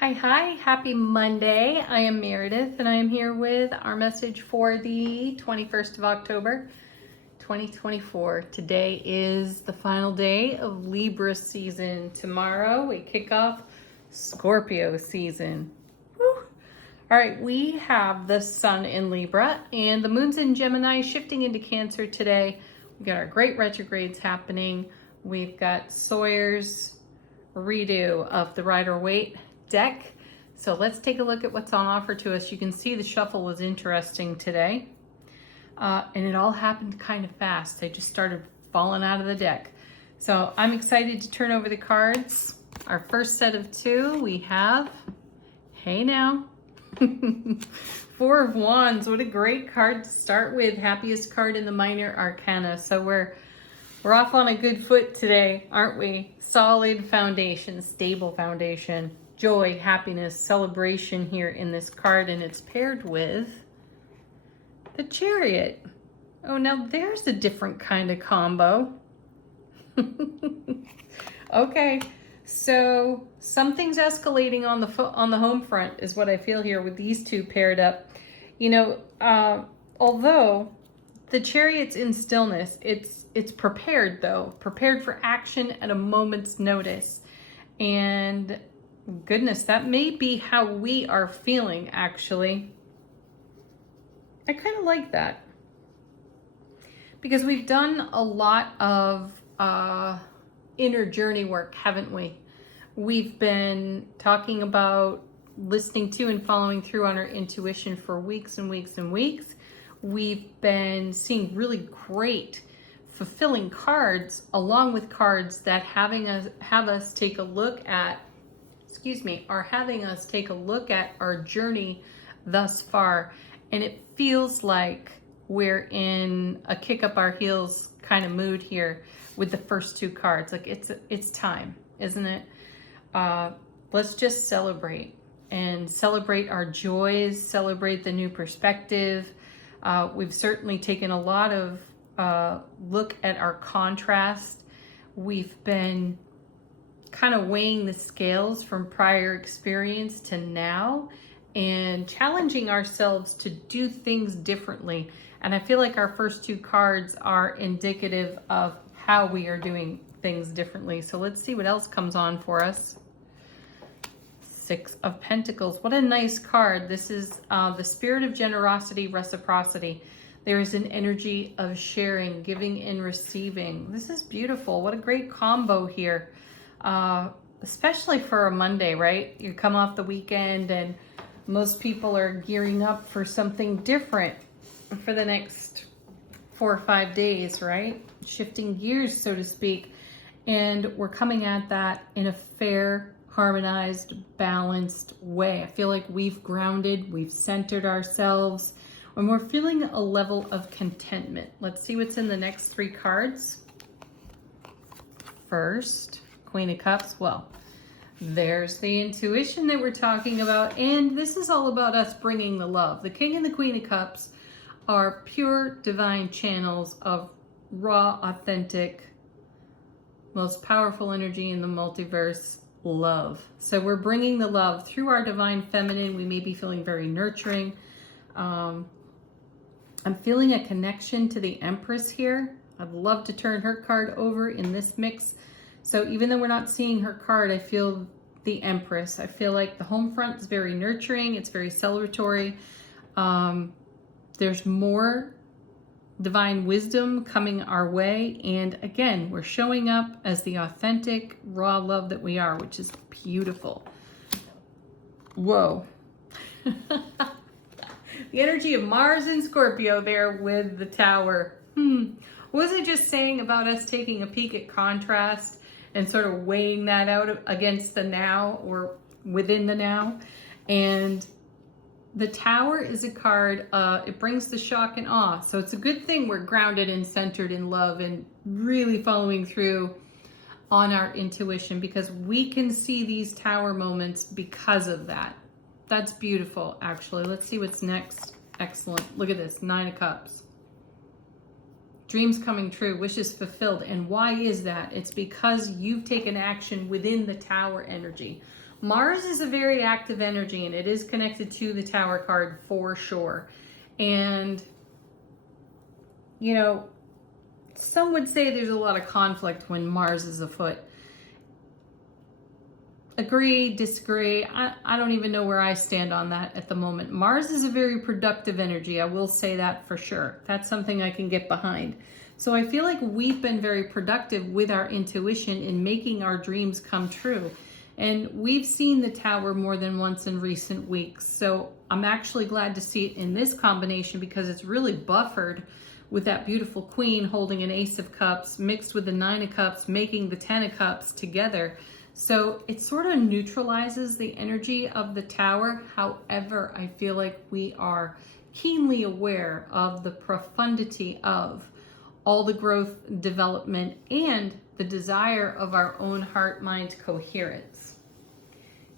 Hi, happy Monday. I am Meredith and I am here with our message for the 21st of October, 2024. Today is the final day of Libra season. Tomorrow we kick off Scorpio season. Woo. All right, we have the sun in Libra and the moon's in Gemini, shifting into Cancer today. We've got our great retrogrades happening. We've got Sawyer's redo of the Rider-Waite deck. So let's take a look at what's on offer to us. You can see the shuffle was interesting today. And it all happened kind of fast. They just started falling out of the deck. So I'm excited to turn over the cards. Our first set of two, we have, hey now, Four of Wands. What a great card to start with. Happiest card in the minor arcana. So we're off on a good foot today, aren't we? Solid foundation, stable foundation, joy, happiness, celebration here in this card, and it's paired with the Chariot. Oh, now there's a different kind of combo. Okay, so something's escalating on the home front is what I feel here with these two paired up. You know, although the Chariot's in stillness, it's prepared though, prepared for action at a moment's notice. And goodness, that may be how we are feeling actually. I kind of like that. Because we've done a lot of inner journey work, haven't we? We've been talking about listening to and following through on our intuition for weeks and weeks and weeks. We've been seeing really great, fulfilling cards, along with cards that have us take a look at, are having us take a look at our journey thus far. And it feels like we're in a kick up our heels kind of mood here with the first two cards. Like it's time, isn't it? Let's just celebrate and celebrate our joys, celebrate the new perspective. We've certainly taken a lot of look at our contrast. We've been kind of weighing the scales from prior experience to now and challenging ourselves to do things differently. And I feel like our first two cards are indicative of how we are doing things differently. So let's see what else comes on for us. Six of Pentacles. What a nice card. This is the spirit of generosity, reciprocity. There is an energy of sharing, giving and receiving. This is beautiful. What a great combo here. Especially for a Monday, right? You come off the weekend and most people are gearing up for something different for the next 4 or 5 days, right? Shifting gears, so to speak. And we're coming at that in a fair, harmonized, balanced way. I feel like we've grounded, we've centered ourselves, and we're feeling a level of contentment. Let's see what's in the next three cards. First, Queen of Cups. Well, there's the intuition that we're talking about, and this is all about us bringing the love. The King and the Queen of Cups are pure divine channels of raw, authentic, most powerful energy in the multiverse, love. So we're bringing the love through our divine feminine. We may be feeling very nurturing. I'm feeling a connection to the Empress here. I'd love to turn her card over in this mix. So even though we're not seeing her card, I feel the Empress. I feel like the home front is very nurturing. It's very celebratory. There's more divine wisdom coming our way. And again, we're showing up as the authentic, raw love that we are, which is beautiful. Whoa. The energy of Mars and Scorpio there with the Tower. What was I just saying about us taking a peek at contrast and sort of weighing that out against the now or within the now? And the Tower is a card, it brings the shock and awe. So it's a good thing we're grounded and centered in love and really following through on our intuition, because we can see these Tower moments because of that. That's beautiful, actually. Let's see what's next. Excellent. Look at this, 9 of Cups. Dreams coming true, wishes fulfilled. And why is that? It's because you've taken action within the Tower energy. Mars is a very active energy, and it is connected to the Tower card for sure. And, you know, some would say there's a lot of conflict when Mars is afoot. Agree, disagree. I don't even know where I stand on that at the moment. Mars is a very productive energy. I will say that for sure. That's something I can get behind. So I feel like we've been very productive with our intuition in making our dreams come true. And we've seen the Tower more than once in recent weeks. So I'm actually glad to see it in this combination because it's really buffered with that beautiful Queen holding an Ace of Cups mixed with the Nine of Cups, making the Ten of Cups together. So it sort of neutralizes the energy of the Tower. However, I feel like we are keenly aware of the profundity of all the growth, development, and the desire of our own heart-mind coherence.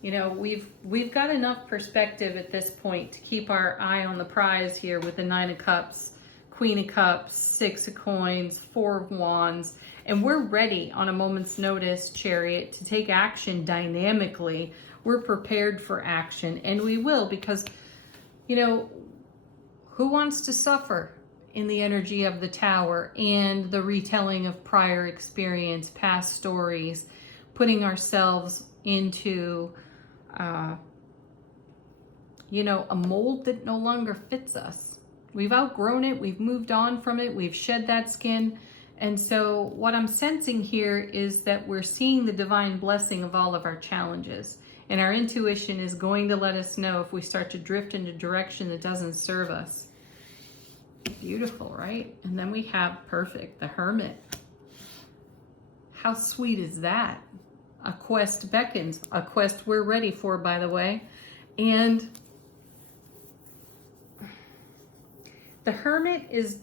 You know, we've got enough perspective at this point to keep our eye on the prize here with the Nine of Cups, Queen of Cups, Six of Coins, Four of Wands, and we're ready on a moment's notice, Chariot, to take action dynamically. We're prepared for action, and we will, because, you know, who wants to suffer in the energy of the Tower and the retelling of prior experience, past stories, putting ourselves into, you know, a mold that no longer fits us. We've outgrown it. We've moved on from it. We've shed that skin. And so what I'm sensing here is that we're seeing the divine blessing of all of our challenges. And our intuition is going to let us know if we start to drift in a direction that doesn't serve us. Beautiful, right? And then we have perfect, the Hermit. How sweet is that? A quest beckons, a quest we're ready for, by the way. And the Hermit is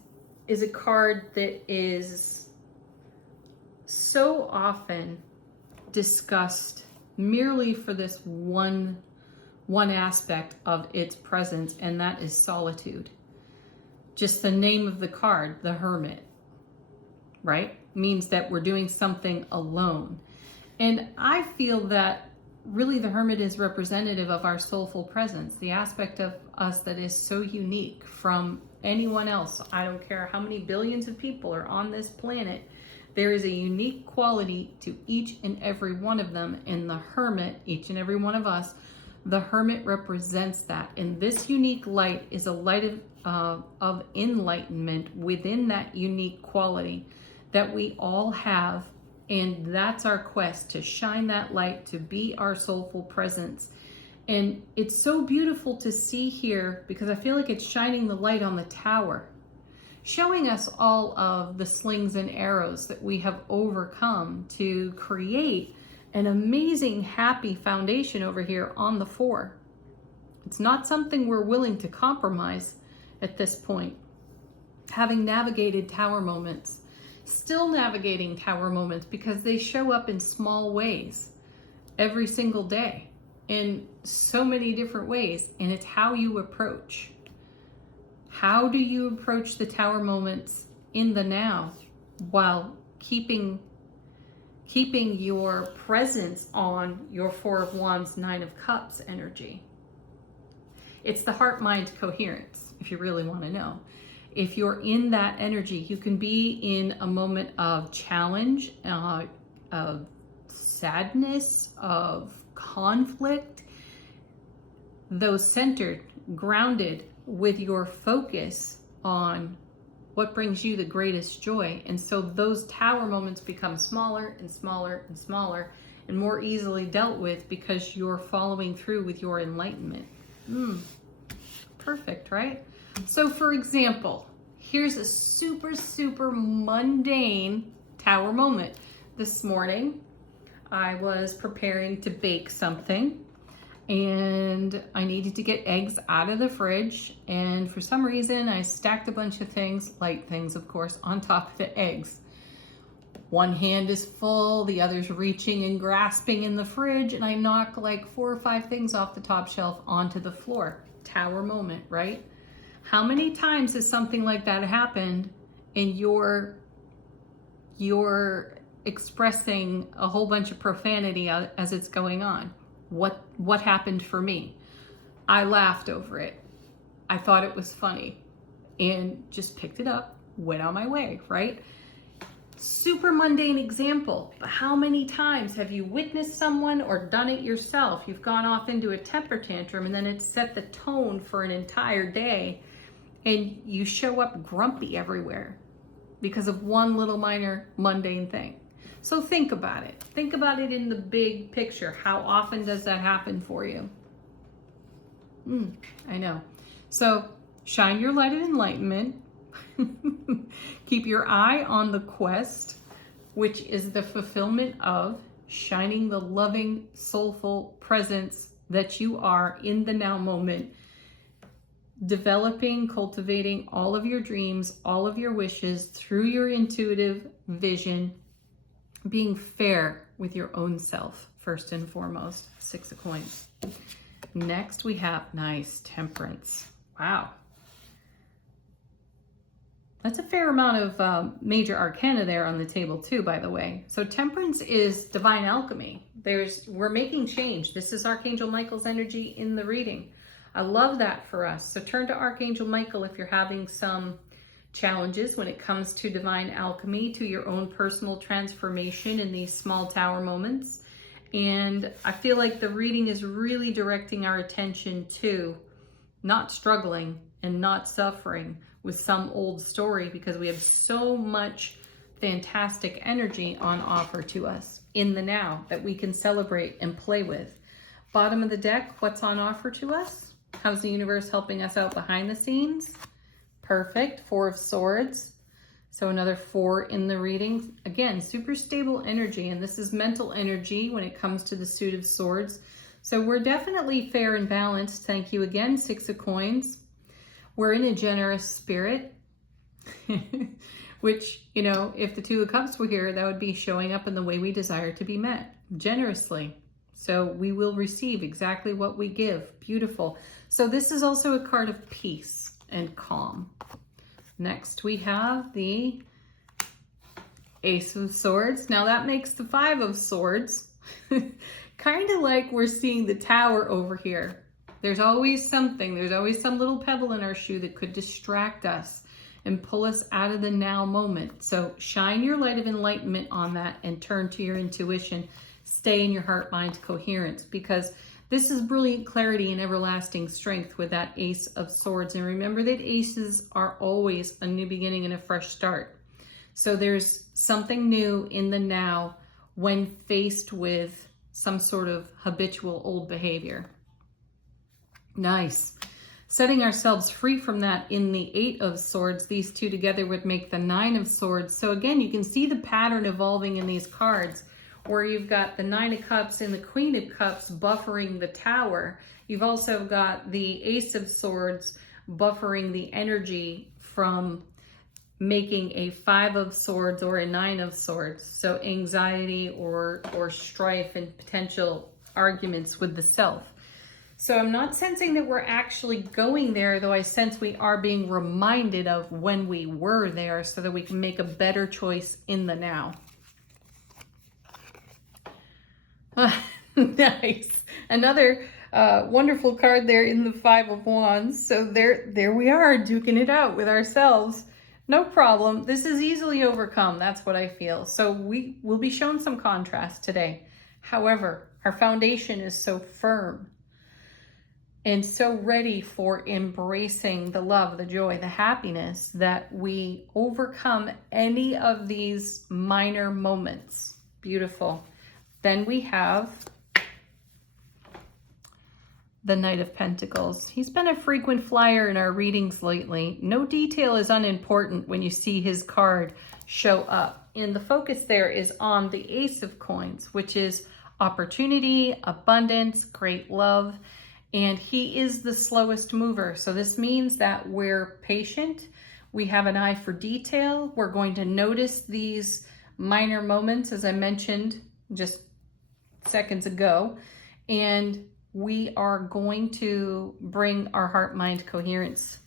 a card that is so often discussed merely for this one aspect of its presence, and that is solitude. Just the name of the card, the Hermit, right, means that we're doing something alone. And I feel that really the Hermit is representative of our soulful presence, the aspect of us that is so unique from anyone else. I don't care how many billions of people are on this planet. There is a unique quality to each and every one of them. And the Hermit, each and every one of us, the Hermit represents that. And this unique light is a light of enlightenment within that unique quality that we all have. And that's our quest, to shine that light, to be our soulful presence. And it's so beautiful to see here because I feel like it's shining the light on the Tower, showing us all of the slings and arrows that we have overcome to create an amazing, happy foundation over here on the Four. It's not something we're willing to compromise at this point. Having navigated Tower moments, still navigating Tower moments because they show up in small ways every single day in so many different ways. And it's how you approach. How do you approach the Tower moments in the now while keeping your presence on your Four of Wands, Nine of Cups energy? It's the heart-mind coherence, if you really want to know. If you're in that energy, you can be in a moment of challenge, of sadness, of conflict, though centered, grounded with your focus on what brings you the greatest joy. And so those Tower moments become smaller and smaller and smaller and more easily dealt with because you're following through with your enlightenment. Perfect, right? So for example, here's a super, super mundane Tower moment. This morning, I was preparing to bake something and I needed to get eggs out of the fridge. And for some reason, I stacked a bunch of things, light things, of course, on top of the eggs. One hand is full, the other's reaching and grasping in the fridge, and I knock like 4 or 5 things off the top shelf onto the floor. Tower moment, right? How many times has something like that happened and you're expressing a whole bunch of profanity as it's going on? What happened for me? I laughed over it. I thought it was funny and just picked it up, went on my way, right? Super mundane example, but how many times have you witnessed someone or done it yourself? You've gone off into a temper tantrum and then it's set the tone for an entire day and you show up grumpy everywhere because of one little minor mundane thing. So think about it. Think about it in the big picture. How often does that happen for you? I know. So shine your light of enlightenment. Keep your eye on the quest, which is the fulfillment of shining the loving, soulful presence that you are in the now moment, developing, cultivating all of your dreams, all of your wishes through your intuitive vision, being fair with your own self, first and foremost. 6 of coins. Next, we have nice temperance. Wow. That's a fair amount of major arcana there on the table too, by the way. So temperance is divine alchemy. We're making change. This is Archangel Michael's energy in the reading. I love that for us. So turn to Archangel Michael if you're having some challenges when it comes to divine alchemy, to your own personal transformation in these small tower moments. And I feel like the reading is really directing our attention to not struggling and not suffering with some old story, because we have so much fantastic energy on offer to us in the now that we can celebrate and play with. Bottom of the deck, what's on offer to us? How's the universe helping us out behind the scenes? Perfect. 4 of Swords. So another 4 in the reading. Again, super stable energy, and this is mental energy when it comes to the Suit of Swords. So we're definitely fair and balanced. Thank you again, 6 of Coins. We're in a generous spirit, which, you know, if the 2 of Cups were here, that would be showing up in the way we desire to be met, generously. So we will receive exactly what we give. Beautiful. So this is also a card of peace and calm. Next, we have the Ace of Swords. Now that makes the 5 of Swords. Kind of like we're seeing the Tower over here. There's always something. There's always some little pebble in our shoe that could distract us and pull us out of the now moment. So shine your light of enlightenment on that and turn to your intuition. Stay in your heart-mind coherence, because this is brilliant clarity and everlasting strength with that Ace of Swords. And remember that aces are always a new beginning and a fresh start. So there's something new in the now when faced with some sort of habitual old behavior. Nice. Setting ourselves free from that in the 8 of Swords. These two together would make the 9 of Swords. So again, you can see the pattern evolving in these cards, where you've got the 9 of Cups and the Queen of Cups buffering the Tower. You've also got the Ace of Swords buffering the energy from making a 5 of Swords or a 9 of Swords. So anxiety or strife and potential arguments with the self. So I'm not sensing that we're actually going there, though I sense we are being reminded of when we were there so that we can make a better choice in the now. Nice. Another wonderful card there in the 5 of Wands. So there we are, duking it out with ourselves. No problem. This is easily overcome. That's what I feel. So we will be shown some contrast today. However, our foundation is so firm and so ready for embracing the love, the joy, the happiness, that we overcome any of these minor moments. Beautiful. Then we have the Knight of Pentacles. He's been a frequent flyer in our readings lately. No detail is unimportant when you see his card show up. And the focus there is on the Ace of Coins, which is opportunity, abundance, great love. And he is the slowest mover. So this means that we're patient. We have an eye for detail. We're going to notice these minor moments, as I mentioned just seconds ago. And we are going to bring our heart-mind coherence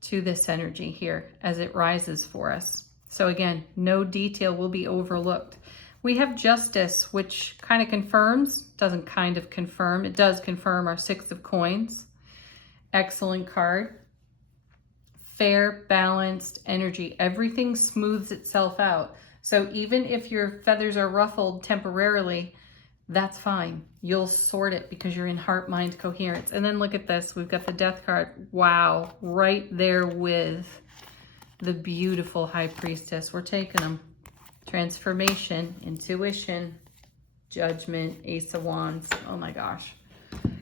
to this energy here as it rises for us. So again, no detail will be overlooked. We have Justice, which kind of confirms, doesn't kind of confirm, it does confirm our Six of Coins. Excellent card. Fair, balanced energy. Everything smooths itself out. So even if your feathers are ruffled temporarily, that's fine. You'll sort it because you're in heart-mind coherence. And then look at this. We've got the Death card. Wow. Right there with the beautiful High Priestess. We're taking them. Transformation, intuition, judgment, Ace of Wands. Oh my gosh.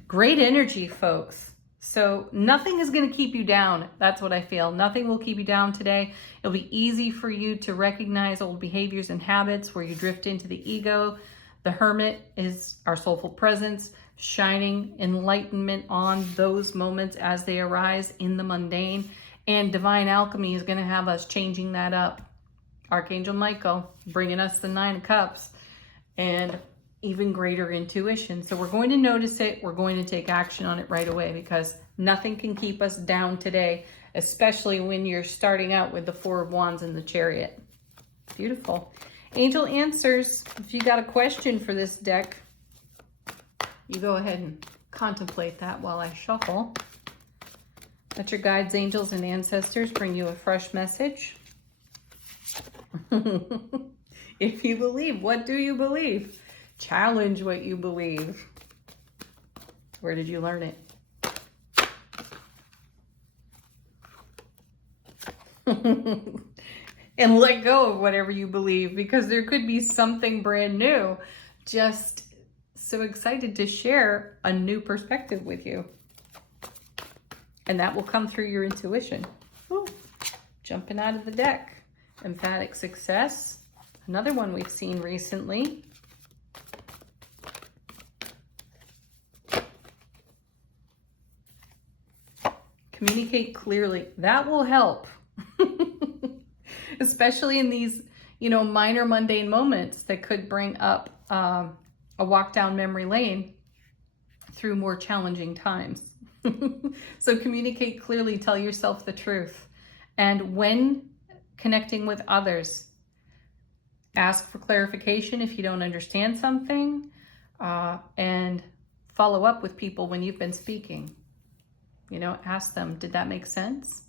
Great energy, folks. So nothing is going to keep you down. That's what I feel. Nothing will keep you down today. It'll be easy for you to recognize old behaviors and habits where you drift into the ego. The Hermit is our soulful presence, shining enlightenment on those moments as they arise in the mundane. And Divine Alchemy is going to have us changing that up. Archangel Michael bringing us the 9 of Cups and even greater intuition. So we're going to notice it. We're going to take action on it right away because nothing can keep us down today, especially when you're starting out with the 4 of Wands and the Chariot. Beautiful. Angel answers. If you got a question for this deck, you go ahead and contemplate that while I shuffle. Let your guides, angels, and ancestors bring you a fresh message. If you believe, what do you believe? Challenge what you believe. Where did you learn it? And let go of whatever you believe because there could be something brand new. Just so excited to share a new perspective with you. And that will come through your intuition. Ooh, jumping out of the deck. Emphatic success. Another one we've seen recently. Communicate clearly. That will help. Especially in these, minor mundane moments that could bring up a walk down memory lane through more challenging times. So communicate clearly, tell yourself the truth. And when connecting with others, ask for clarification if you don't understand something, and follow up with people when you've been speaking. Ask them, did that make sense?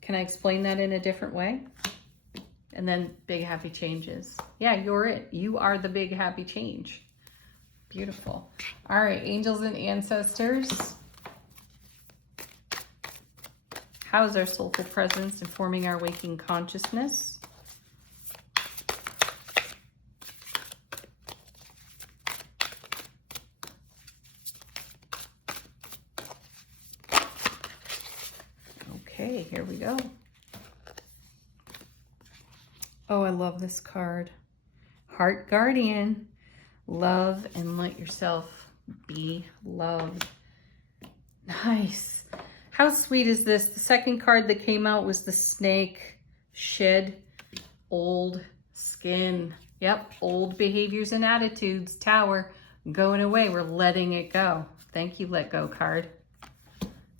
Can I explain that in a different way? And then big happy changes. Yeah, you're it. You are the big happy change. Beautiful. All right, angels and ancestors. How is our soulful presence informing our waking consciousness? Okay, here we go. Oh, I love this card. Heart Guardian. Love and let yourself be loved. Nice. How sweet is this? The second card that came out was the Snake. Shed old skin. Yep, old behaviors and attitudes. Tower. Going away. We're letting it go. Thank you, Let Go card.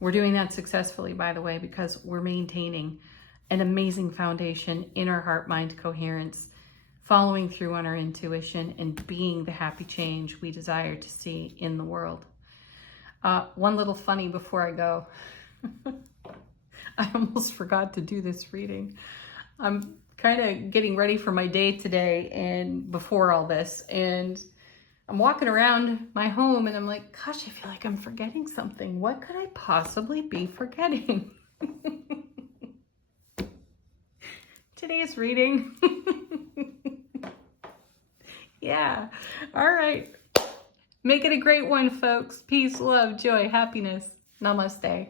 We're doing that successfully, by the way, because we're maintaining an amazing foundation in our heart-mind coherence, following through on our intuition, and being the happy change we desire to see in the world. One little funny before I go. I almost forgot to do this reading. I'm kind of getting ready for my day today and before all this, and I'm walking around my home and I'm like, gosh, I feel like I'm forgetting something. What could I possibly be forgetting? Today's reading. Yeah. All right. Make it a great one, folks. Peace, love, joy, happiness. Namaste.